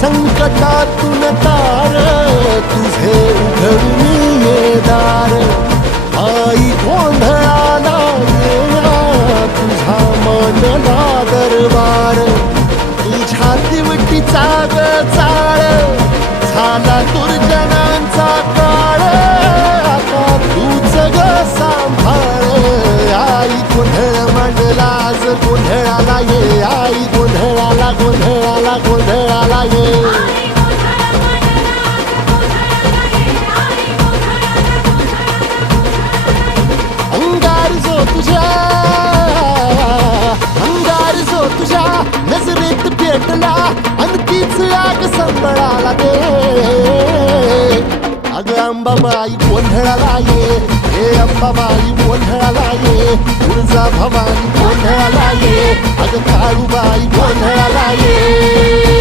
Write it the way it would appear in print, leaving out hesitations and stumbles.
संकटातून तार तुझे उघडून ये दार आई गोंधळाला येणार तुझा मनला दरबार तुझ्या दिवटीचा ग चाळ झाला दुर्जनांचा काळ आता तूच ग सांभाळ आई गोंधळ मांडला आज गोंधळाला ये आई गोंधळाला गोंधळाला गोंधळाला ये अंगार जो तुझ्या नजरेत पेटला आणि तीच आग संबळाला दे अगं अंबाबाई गोंधळाला ये हे अंबाबाई गोंधळाला ये तुळजा भवानी गोंधळाला ये अगं काळूबाई गोंधळाला ये